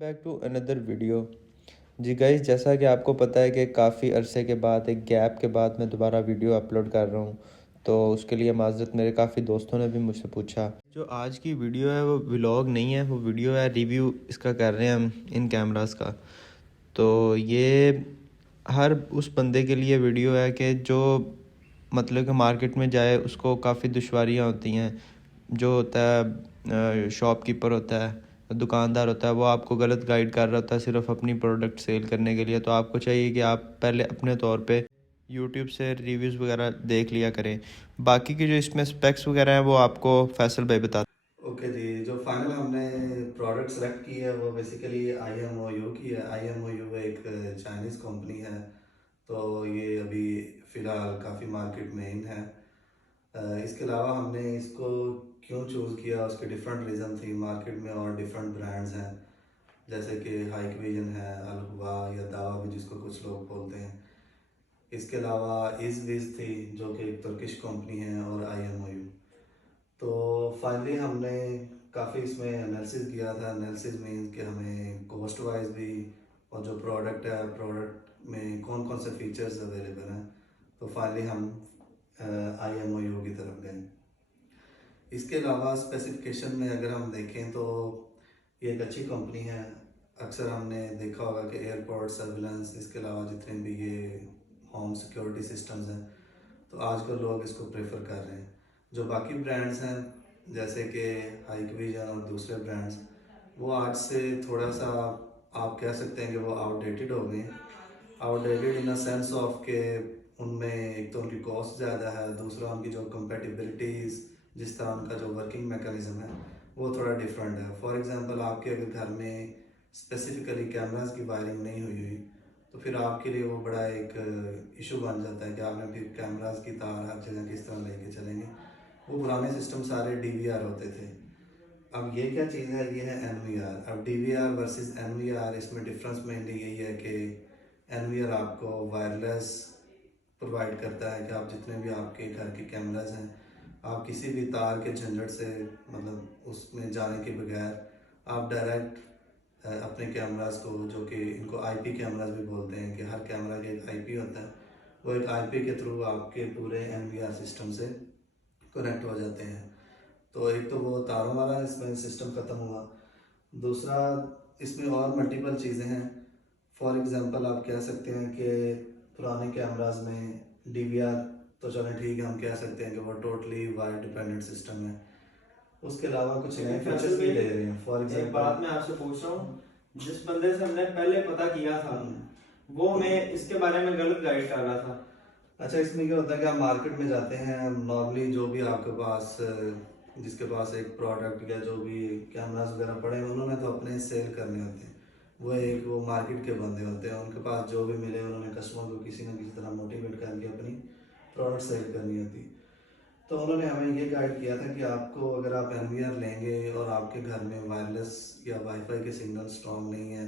Back to another video. जी guys, जैसा कि आपको पता है कि काफ़ी अरसे के बाद, एक गैप के बाद मैं दोबारा वीडियो अपलोड कर रहा हूँ। तो उसके लिए माज़रत, मेरे काफ़ी दोस्तों ने भी मुझसे पूछा। जो आज की वीडियो है वो व्लॉग नहीं है, वो वीडियो है, रिव्यू इसका कर रहे हैं हम इन कैमरास का। तो ये हर उस बंदे के लिए वीडियो है कि जो मतलब कि मार्केट में जाए, उसको काफ़ी दुश्वारियाँ होती हैं। जो होता है शॉपकीपर होता है, दुकानदार होता है, वो आपको गलत गाइड कर रहा होता है सिर्फ अपनी प्रोडक्ट सेल करने के लिए। तो आपको चाहिए कि आप पहले अपने तौर पे यूट्यूब से रिव्यूज़ वगैरह देख लिया करें। बाकी की जो इसमें स्पेक्स वगैरह हैं वो आपको फैसल भाई बता। ओके जी, जो फाइनल हमने प्रोडक्ट सेलेक्ट की है वो बेसिकली IMOU की है। IMOU एक चाइनीज़ कंपनी है। तो ये अभी फ़िलहाल काफ़ी मार्केट में इन है। इसके अलावा हमने इसको क्यों चूज़ किया, उसके डिफरेंट रीज़न थी। मार्केट में और डिफरेंट ब्रांड्स हैं, जैसे कि हाइकविजन है, अलहुआ या दावा भी जिसको कुछ लोग बोलते हैं। इसके अलावा इज़विज़ थी जो कि एक तुर्किश कंपनी है, और IMOU। तो फाइनली हमने काफ़ी इसमें एनालिसिस किया था। एनालिसिस मीन्स कि हमें कॉस्ट वाइज भी, और जो प्रोडक्ट है, प्रोडक्ट में कौन कौन से फीचर्स अवेलेबल हैं। तो फाइनली हम IMOU की तरफ गए। इसके अलावा स्पेसिफिकेशन में अगर हम देखें तो ये एक अच्छी कंपनी है। अक्सर हमने देखा होगा कि एयरपोर्ट सर्विलेंस, इसके अलावा जितने भी ये होम सिक्योरिटी सिस्टम्स हैं, तो आजकल लोग इसको प्रेफर कर रहे हैं। जो बाकी ब्रांड्स हैं, जैसे कि हाइकविजन और दूसरे ब्रांड्स, वो आज से थोड़ा सा, आप कह सकते हैं कि वो आउटडेटेड हो गए। Outdated in a sense of के उनमें एक तो उनकी कॉस्ट ज़्यादा है, दूसरा उनकी जो कंपेटिबिलिटीज़, जिस तरह उनका जो वर्किंग मैकेनिज्म है वो थोड़ा डिफरेंट है। फॉर एग्जांपल, आपके अगर घर में स्पेसिफिकली कैमरास की वायरिंग नहीं हुई हुई, तो फिर आपके लिए वो बड़ा एक इशू बन जाता है कि आपने फिर कैमरास की तार हर जगह किस तरह लेके चलेंगे। वो पुराने सिस्टम सारे DVR होते थे। अब ये क्या चीज़ है, ये है NVR। अब DVR वर्सेस NVR, इसमें डिफरेंस मेनली यही है कि NVR आपको वायरलेस प्रोवाइड करता है कि आप जितने भी आपके घर के कैमराज हैं, आप किसी भी तार के झंझट से, मतलब उसमें जाने के बगैर, आप डायरेक्ट अपने कैमराज को, जो कि इनको IP कैमराज भी बोलते हैं, कि हर कैमरा का एक IP होता है, वो एक IP के थ्रू आपके पूरे NVR सिस्टम से कनेक्ट हो जाते हैं। तो एक तो वो तारों वाला इसमें सिस्टम ख़त्म हुआ। दूसरा, इसमें और मल्टीपल चीज़ें हैं। फॉर एग्ज़ाम्पल, आप कह सकते हैं कि पुराने कैमराज में DVR, तो चलें ठीक है, हम कह सकते हैं कि वो टोटली वायर डिपेंडेंट सिस्टम है। उसके अलावा कुछ नए फीचर्स भी ले रहे हैं। फॉर एक एग्जांपल, बात मैं आपसे पूछ रहा हूँ, जिस बंदे से हमने पहले पता किया था वो हमें इसके बारे में गलत गाइड कर रहा था। अच्छा, इसमें क्या होता है कि आप मार्केट में जाते हैं, नॉर्मली जो भी आपके पास, जिसके पास एक प्रोडक्ट या जो भी कैमरास वगैरह पड़े हैं, उन्होंने तो अपने सेल करने होते हैं। वो मार्केट के बंदे होते हैं, उनके पास जो भी मिले उन्होंने कस्टमर को किसी न किसी तरह मोटिवेट करके अपनी प्रोडक्ट सेल करनी होती। तो उन्होंने हमें ये गाइड किया था कि आपको, अगर आप NVR लेंगे और आपके घर में वायरलेस या वाईफाई के सिग्नल स्ट्रॉन्ग नहीं है,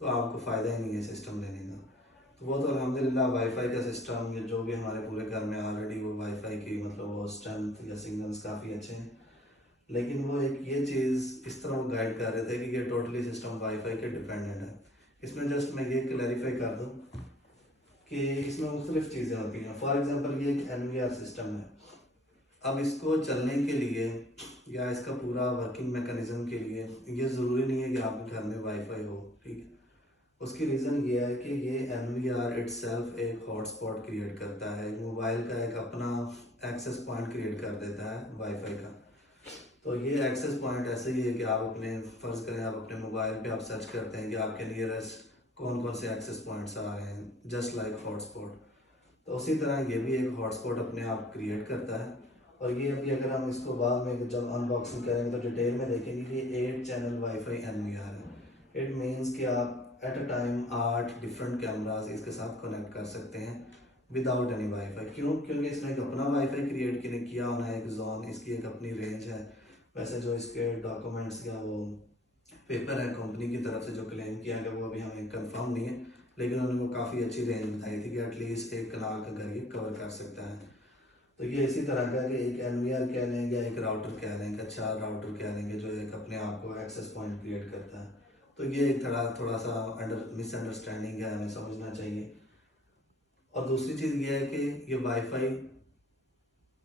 तो आपको फ़ायदा ही नहीं है सिस्टम लेने का। तो वो तो अल्हम्दुलिल्लाह वाईफाई का सिस्टम, या जो भी हमारे पूरे घर में ऑलरेडी वो वाईफाई की, मतलब वो स्ट्रेंथ या सिग्नल्स काफ़ी अच्छे हैं। लेकिन वो एक ये चीज़ इस तरह वो गाइड कर रहे थे कि ये टोटली सिस्टम वाईफाई के डिपेंडेंट है। इसमें जस्ट मैं ये क्लैरिफाई कर दूँ कि इसमें मुख्तलिफ चीज़ें होती हैं। फॉर एग्ज़ाम्पल, ये एक NVR सिस्टम है। अब इसको चलने के लिए, या इसका पूरा वर्किंग मैकेनिज्म के लिए, ये ज़रूरी नहीं है कि आपके घर में वाईफाई हो, ठीक है। उसकी रीज़न ये है कि ये NVR इटसेल्फ एक हॉटस्पॉट क्रिएट करता है, मोबाइल का एक अपना एक्सेस पॉइंट क्रिएट कर देता है वाईफाई का। तो ये एक्सेस पॉइंट ऐसे ही है कि आप अपने, फ़र्ज़ करें आप अपने मोबाइल पे आप सर्च करते हैं कि आपके नियरेस्ट कौन कौन से एक्सेस पॉइंट्स आ रहे हैं, जस्ट लाइक हॉटस्पॉट। तो उसी तरह ये भी एक हॉटस्पॉट अपने आप क्रिएट करता है। और ये अभी अगर हम इसको बाद में जब अनबॉक्सिंग करेंगे तो डिटेल में देखेंगे कि ये 8 चैनल वाईफाई NVR है। इट मीन्स कि आप at a time 8 different cameras इसके साथ कनेक्ट कर सकते हैं विदाउट एनी वाईफाई। क्यों? क्योंकि इसने एक अपना वाईफाई क्रिएट किया होना है, एक जोन, इसकी एक अपनी रेंज है। वैसे जो इसके डॉक्यूमेंट्स या वो पेपर है कंपनी की तरफ से जो क्लेम किया गया, वो अभी हमें कंफर्म नहीं है, लेकिन उन्होंने वो काफ़ी अच्छी रेंज बताई थी कि एटलीस्ट एक कनाल का घर ये कवर कर सकता है। तो ये इसी तरह का कि एक NVR कह लेंगे या एक राउटर कह लेंगे, अच्छा राउटर कह लेंगे, जो एक अपने आप को एक्सेस पॉइंट क्रिएट करता है। तो तो ये एक थोड़ा सा मिसअंडरस्टैंडिंग है, हमें समझना चाहिए। और दूसरी चीज़ ये है कि ये वाईफाई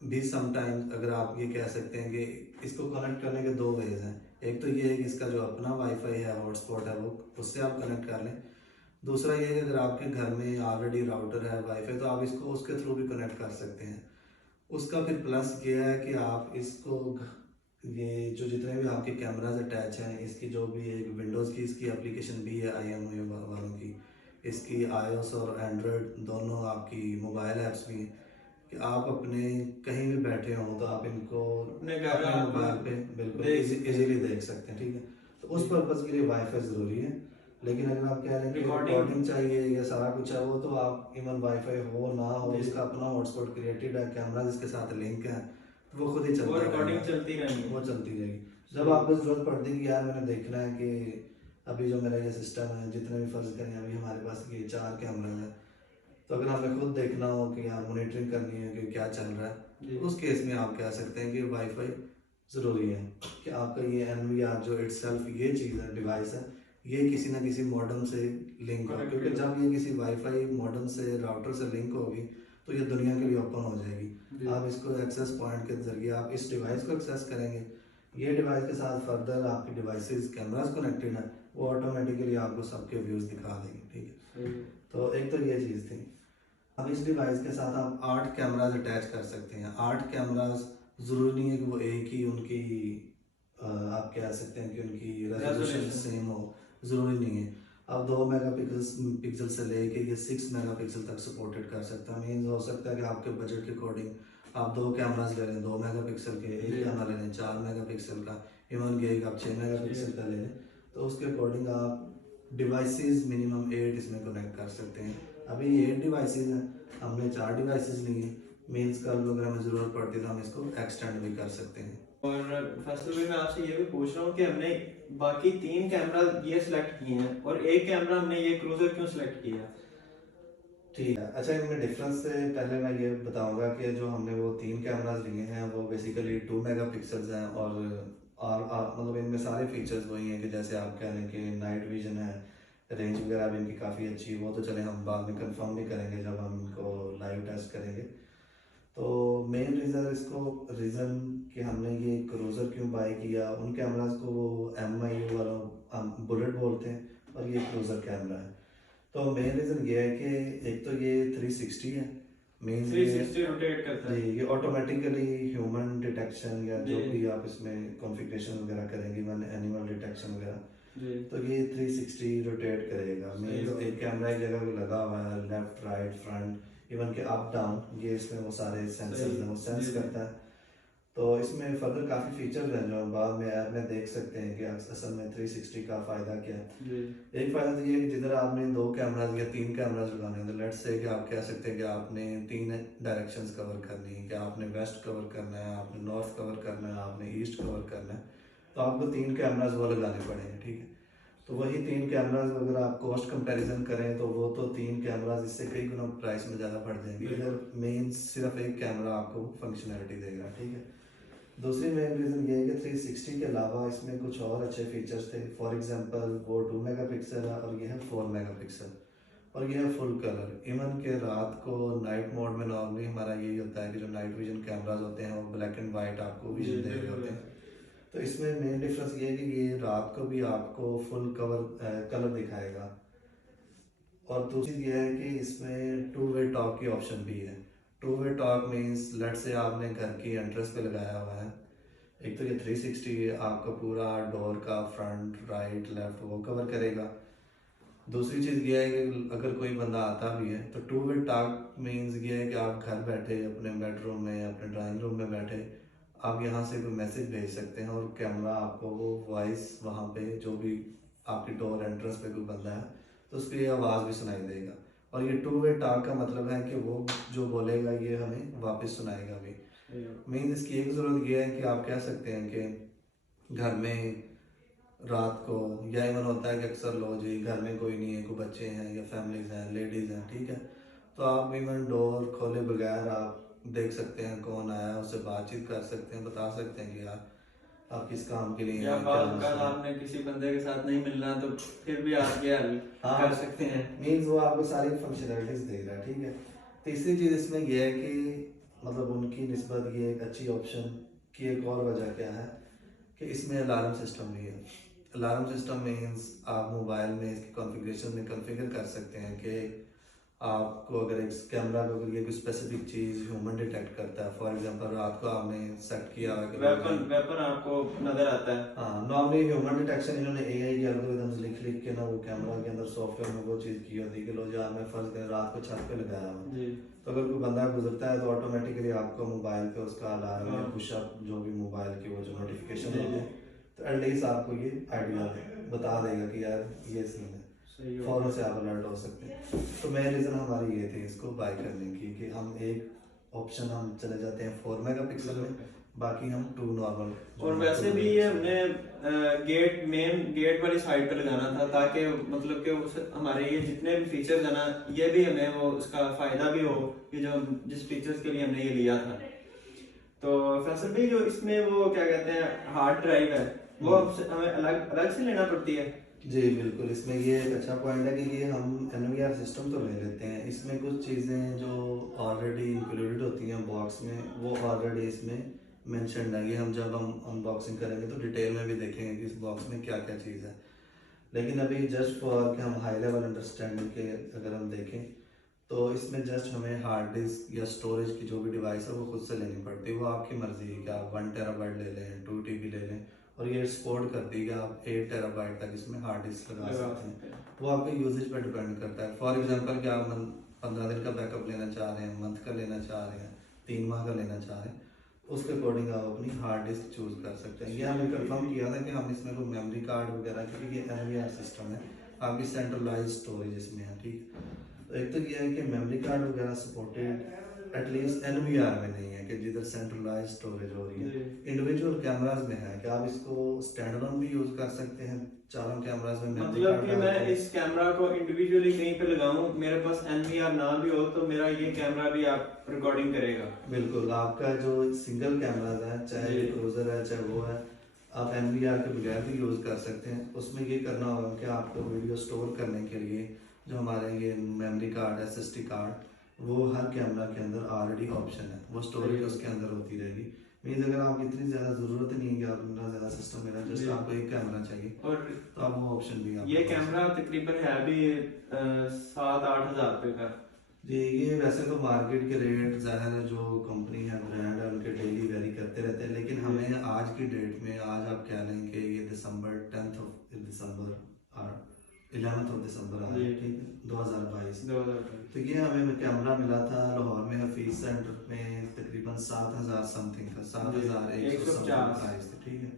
भी समटाइम्स, अगर आप ये कह सकते हैं कि इसको कनेक्ट करने के दो वेज हैं। एक तो ये है कि इसका जो अपना वाईफाई है, हॉटस्पॉट है, वो उससे आप कनेक्ट कर लें। दूसरा ये है कि अगर आपके घर में ऑलरेडी राउटर है, वाईफाई, तो आप इसको उसके थ्रू भी कनेक्ट कर सकते हैं। उसका फिर प्लस ये है कि आप इसको ये जो जितने भी आपके कैमराज अटैच हैं, इसकी जो भी एक विंडोज़ की इसकी एप्लीकेशन भी है IMEI वालों की, इसकी iOS और एंड्रॉयड दोनों आपकी मोबाइल ऐप्स भी हैं, कि आप अपने कहीं भी बैठे हों तो आप इनको अपने घर अपने आप मोबाइल पे बिल्कुल देख सकते हैं। इजीली देख सकते हैं, ठीक है। तो उस पर्पज़ के लिए वाईफाई ज़रूरी है। लेकिन अगर आप कह रहे हैं कि रिकॉर्डिंग चाहिए या सारा कुछ है, वो तो आप इवन वाईफाई हो ना हो, जी। इसका अपना हॉटस्पॉट क्रिएटेड है, कैमरा जिसके साथ लिंक है, तो वो खुद ही वो चलता रिकॉर्डिंग रहेगा, चलती रहेगी। वो चलती रहेगी। जब आपको ज़रूरत पड़ती है कि यार मैंने देखना है कि अभी जो मेरा ये सिस्टम है, जितने भी फ़र्ज़ करें अभी हमारे पास ये 4 कैमरा है, तो अगर हमें खुद देखना हो कि यार मॉनिटरिंग करनी है कि क्या चल रहा है, जी। तो उस केस में आप कह सकते हैं कि वाईफाई ज़रूरी है, कि आपका ये NVR जो इटसेल्फ ये चीज़ है, डिवाइस है, ये किसी ना किसी मॉडेम से लिंक हो, क्योंकि जब ये किसी वाईफाई मॉडेम से, राउटर से लिंक होगी, तो ये दुनिया के लिए ओपन हो जाएगी। आप इसको एक्सेस पॉइंट के जरिए आप इस डिवाइस को एक्सेस करेंगे। ये डिवाइस के साथ फर्दर आपकी डिवाइसेस कैमरास कनेक्टेड हैं, वो ऑटोमेटिकली आपको सबके व्यूज़ दिखा देंगे, ठीक है। तो एक तो ये चीज़ थी। अब इस डिवाइस के साथ आप 8 कैमराज अटैच कर सकते हैं। 8 कैमराज ज़रूरी नहीं है कि वो एक ही उनकी आप कह सकते हैं कि उनकी रेजोल्यूशन सेम हो, ज़रूरी नहीं है। आप 2 मेगापिक्सल से लेके ये 6 मेगापिक्सल तक सपोर्टेड कर सकते हैं। मीन्स हो सकता है कि आपके बजट के अकॉर्डिंग आप 2 कैमराज ले लें 2 मेगापिक्सल के, एक कैमरा ले लें 4 मेगापिक्सल का, इवन कि एक आप 6 मेगापिक्सल का ले लें, तो उसके अकॉर्डिंग आप डिवाइसेस मिनिमम 8 इसमें कनेक्ट कर सकते हैं। अभी 8 डिवाइसेस हैं, हमने 4 डिवाइसेस लिए हैं। मीन्स कल अगर हमें ज़रूरत पड़ती है तो हम इसको एक्सटेंड भी कर सकते हैं। और फैसल भाई, मैं आपसे ये भी पूछ रहा हूँ कि हमने बाकी 3 कैमरा ये सिलेक्ट किए हैं और एक कैमरा हमने ये क्रूजर क्यों सिलेक्ट किया? ठीक है, अच्छा, इनमें डिफरेंस से पहले मैं ये बताऊंगा कि जो हमने वो 3 कैमराज लिए हैं वो बेसिकली 2 मेगापिक्सल्स हैं, और मतलब इनमें सारे फीचर्स वही हैं कि जैसे आप कह रहे हैं कि नाइट विजन है, रेंज वगैरह भी इनकी काफ़ी अच्छी है। वो तो चले हम बाद में कंफर्म भी करेंगे जब हम इनको लाइव टेस्ट करेंगे। तो मेन रीज़न कि हमने ये क्रूज़र क्यों बाय किया, उन कैमराज को वो MI वालों हम बुलेट बोलते हैं और ये क्रूज़र कैमरा है। तो मेन रीज़न ये है कि एक तो ये 360 है, मेन 360 रोटेट करता है। ये ऑटोमेटिकली ह्यूमन डिटेक्शन या जो जी। भी आप इसमें कॉन्फ़िगरेशन वगैरह करेंगे, इवन एनिमल डिटेक्शन वगैरह, जी। तो ये 360 रोटेट करेगा। मीन्स एक कैमरा एक जगह पे लगा हुआ है, लेफ्ट राइट फ्रंट, इवन के अप डाउन, ये इसमें वो सारे सेंसर्स हैं, वो सेंस करता है। तो इसमें फर्दर काफ़ी फीचर्स हैं जो हम बाद में ऐप में देख सकते हैं कि असल में 360 का फ़ायदा क्या है। जी। एक फ़ायदा तो ये है कि जिधर आपने 2 कैमराज या 3 कैमराज लगाने हैं, तो लेट्स से कि आप कह सकते हैं कि आपने 3 डायरेक्शंस कवर करनी है, कि आपने वेस्ट कवर करना है, आपने नॉर्थ कवर करना है, आपने ईस्ट कवर करना है, तो आपको 3 कैमराज वो लगाने पड़ेंगे, ठीक है। तो वही 3 कैमराज अगर आप कॉस्ट कंपैरिजन करें तो वो तो 3 कैमराज इससे कई गुना प्राइस में ज़्यादा पड़ जाएंगे। इधर मेन सिर्फ एक कैमरा आपको फंक्शनैलिटी देगा, ठीक है। दूसरी मेन रीज़न ये है कि 360 के अलावा इसमें कुछ और अच्छे फीचर्स थे। फॉर एग्जांपल वो 2 मेगापिक्सल है और ये है 4 मेगापिक्सल, और ये है फुल कलर। इवन के रात को नाइट मोड में नॉर्मली हमारा यही होता है कि जो नाइट विजन कैमराज होते हैं वो ब्लैक एंड वाइट आपको विजन दे रहे होते हैं। तो इसमें मेन डिफरेंस ये है कि ये रात को भी आपको फुल कलर दिखाएगा। और दूसरी ये है कि इसमें 2 वे टॉक की ऑप्शन भी है। 2 वे टॉक मीन्स लेट से आपने घर की एंट्रेंस पे लगाया हुआ है, एक तो ये 360 आपका पूरा डोर का फ्रंट राइट लेफ्ट वो कवर करेगा। दूसरी चीज़ ये है कि अगर कोई बंदा आता भी है तो 2 वे टॉक मीन्स ये है कि आप घर बैठे अपने बेडरूम में, अपने ड्राइंग रूम में बैठे आप यहाँ से कोई मैसेज भेज सकते हैं, और कैमरा आपको वो वॉइस वहाँ पे जो भी आपकी डोर एंट्रेंस पे कोई बंदा है तो उसकी आवाज़ भी सुनाई देगा। और ये 2 वे टॉक का मतलब है कि वो जो बोलेगा ये हमें वापस सुनाएगा भी। मीन्स इसकी एक ज़रूरत ये है कि आप कह सकते हैं कि घर में रात को, या इवन होता है कि अक्सर लोग जी घर में कोई नहीं है, कोई बच्चे हैं या फैमिलीज हैं, लेडीज़ हैं, ठीक है, तो आप इवन डोर खोले बगैर आप देख सकते हैं कौन आया है, उससे बातचीत कर सकते हैं, बता सकते हैं कि यार आप किस काम के लिए या हैं, बाद क्या कल आपने किसी बंदे के साथ नहीं मिलना तो फिर भी आप ये हल हाँ, कर सकते हैं। मीन्स वो आपको सारी फंक्शनैलिटीज दे रहा है, ठीक है। तीसरी चीज़ इसमें यह है कि मतलब उनकी निस्बत ये एक अच्छी ऑप्शन की एक और वजह क्या है कि इसमें अलार्म सिस्टम भी है। अलार्म सिस्टम मीन्स आप मोबाइल में इसकी कॉन्फ़िगरेशन में कॉन्फ़िगर कर सकते हैं कि आपको अगर एक कैमरा को अगर ये कोई स्पेसिफिक चीज़ ह्यूमन डिटेक्ट करता है, फॉर एग्जांपल रात को आपने सेट किया है कि वेपन आपको नजर आता है। हाँ, नॉर्मली ह्यूमन डिटेक्शन इन्होंने एआई के एल्गोरिथम्स लिख के ना वो कैमरा के अंदर सॉफ्टवेयर में वो चीज़ की होती है कि लो यार मैं फर्ज करें रात को छत पे लगाया हुआ जी। तो अगर कोई बंदा गुजरता है तो ऑटोमेटिकली आपको मोबाइल पे उसका अलार्म या हाँ। पुशअप जो भी मोबाइल के वो जो नोटिफिकेशन होते हैं तो एटलीस्ट आपको ये आइडिया बता देगा कि यार ये सीन है, फौरन से आप अलर्ट हो सकते हैं। तो मेन रीज़न हमारी ये थी इसको बाय करने की कि हम एक ऑप्शन हम चले जाते हैं 4 मेगापिक्सल में, बाकी हम 2 नॉर्मल। और वैसे भी ये हमने मेन गेट वाली साइड पे लगाना था ताकि मतलब कि उस हमारे ये जितने भी फीचर्स है ना ये भी हमें वो उसका फायदा भी हो कि जो जिस फीचर्स के लिए हमने ये लिया था। तो फैसल भाई जो इसमें वो क्या कहते हैं हार्ड ड्राइव है वो हमें अलग अलग से लेना पड़ती है? जी बिल्कुल, इसमें ये एक अच्छा पॉइंट है कि ये हम NVR सिस्टम तो ले लेते हैं, इसमें कुछ चीज़ें जो ऑलरेडी इंक्लूडेड होती हैं बॉक्स में वो ऑलरेडी इसमें मेंशन्ड है। ये हम जब हम अनबॉक्सिंग करेंगे तो डिटेल में भी देखेंगे कि इस बॉक्स में क्या क्या चीज़ है। लेकिन अभी जस्ट फॉर कि हम हाई लेवल अंडरस्टैंडिंग के अगर हम देखें तो इसमें जस्ट हमें हार्ड डिस्क या स्टोरेज की जो भी डिवाइस है वो खुद से लेनी पड़ती है। वो आपकी मर्ज़ी है कि आप 1 टेराबाइट ले लें, 2 TB ले लें, और ये सपोर्ट करती है कि आप 8 टेराबाइट तक इसमें हार्ड डिस्क लगा सकते हैं। वो आपके यूजेज पर डिपेंड करता है। फॉर एग्जांपल कि आप 15 दिन का बैकअप लेना चाह रहे हैं, मंथ का लेना चाह रहे हैं, 3 माह का लेना चाह रहे हैं, उसके अकॉर्डिंग आप अपनी हार्ड डिस्क चूज कर सकते हैं। ये हमने कंफर्म किया था कि हम इसमें कोई मेमोरी कार्ड वगैरह, क्योंकि ये NVR सिस्टम है, आपकी सेंट्रलाइज स्टोरेज इसमें है, ठीक। तो एक तो ये है कि मेमोरी कार्ड वगैरह सपोर्टेड एटलीस्ट NVR में नहीं है कि जिधर सेंट्रलाइज स्टोरेज हो रही है। इंडिविजुअल कैमरास में है कि आप इसको स्टैंड अलोन भी यूज कर सकते हैं, चारों कैमरास में मेमोरी मतलब कार्ड कि मैं इस कैमरा को इंडिविजुअली कहीं पे लगाऊं, मेरे पास NVR ना भी हो तो मेरा ये कैमरा भी आप रिकॉर्डिंग करेगा? बिल्कुल, आपका जो सिंगल कैमराज है, चाहे क्रूजर है चाहे वो है, आप NVR के बगैर भी यूज कर सकते हैं। उसमें ये करना होगा कि आपको वीडियो स्टोर करने के लिए जो हमारे ये मेमोरी कार्ड SSD कार्ड, वो हर कैमरा के अंदर ऑलरेडी ऑप्शन है, वो स्टोरेज उसके अंदर होती रहेगी। मीन्स अगर आपको इतनी ज़्यादा ज़रूरत नहीं है कि आप इतना ज़्यादा सिस्टम मेरा जस्ट आपको एक कैमरा चाहिए और तो आप वो ऑप्शन भी ये कैमरा तकरीबन है भी 7-8 हज़ार रुपये का। जी, ये वैसे तो मार्केट के रेट ज़ाहिर है जो कंपनी है ब्रांड है उनके डेली वेरी करते रहते हैं, लेकिन हमें आज की डेट में आज आप कह लें कि ये दिसंबर 10th ऑफ दिसंबर और 11th ऑफ दिसंबर आ रहा है, ठीक है, 2022। तो ये हमें कैमरा मिला था लाहौर में हफीज सेंटर में तकरीबन 7,000 समथिंग का, 7,150 प्राइस थी, ठीक है।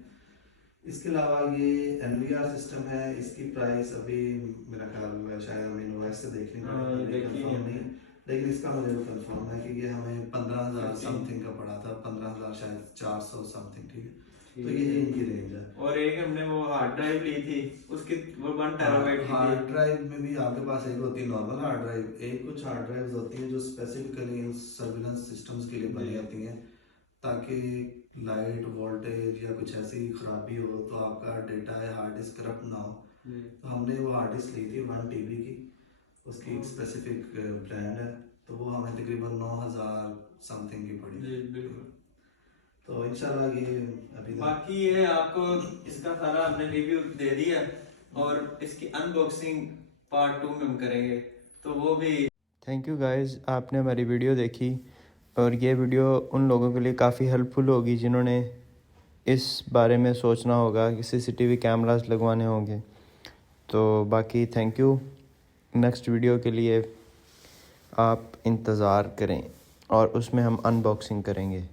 इसके अलावा ये NVR सिस्टम है, इसकी प्राइस अभी मेरा ख्याल है शायद हमें इनवॉइस से देखनी पड़ेगी, लेकिन इसका मुझे तो कंफर्म है कि ये हमें 15,000 समथिंग का पड़ा था, 15,000 शायद 400 समथिंग, ठीक है। तो ये इनकी रेंज है। और एक हमने वो हार्ड ड्राइव ली थी, उसकी वो 1 टेराबाइट हार्ड ड्राइव में भी आपके पास एक होती है नॉर्मल हार्ड ड्राइव, एक कुछ हार्ड ड्राइव्स होती हैं जो स्पेसिफिकली सर्विलेंस सिस्टम्स के लिए बनी होती हैं ताकि लाइट वोल्टेज या कुछ ऐसी खराबी हो तो आपका डेटा या हार्ड डिस्क करप्ट ना हो। तो हमने वो हार्ड डिस्क ली थी 1 TB की, उसकी एक स्पेसिफिक ब्रांड है, तो वो हमें तकरीबन 9,000 समथिंग की पड़ी। बिल्कुल। तो इंशाल्लाह ये अभी बाकी ये आपको इसका सारा हमने रिव्यू दे दिया और इसकी अनबॉक्सिंग पार्ट 2 में हम करेंगे, तो वो भी। थैंक यू गाइस, आपने हमारी वीडियो देखी और ये वीडियो उन लोगों के लिए काफ़ी हेल्पफुल होगी जिन्होंने इस बारे में सोचना होगा कि CCTV कैमरास लगवाने होंगे। तो बाकी थैंक यू, नेक्स्ट वीडियो के लिए आप इंतज़ार करें और उसमें हम अनबॉक्सिंग करेंगे।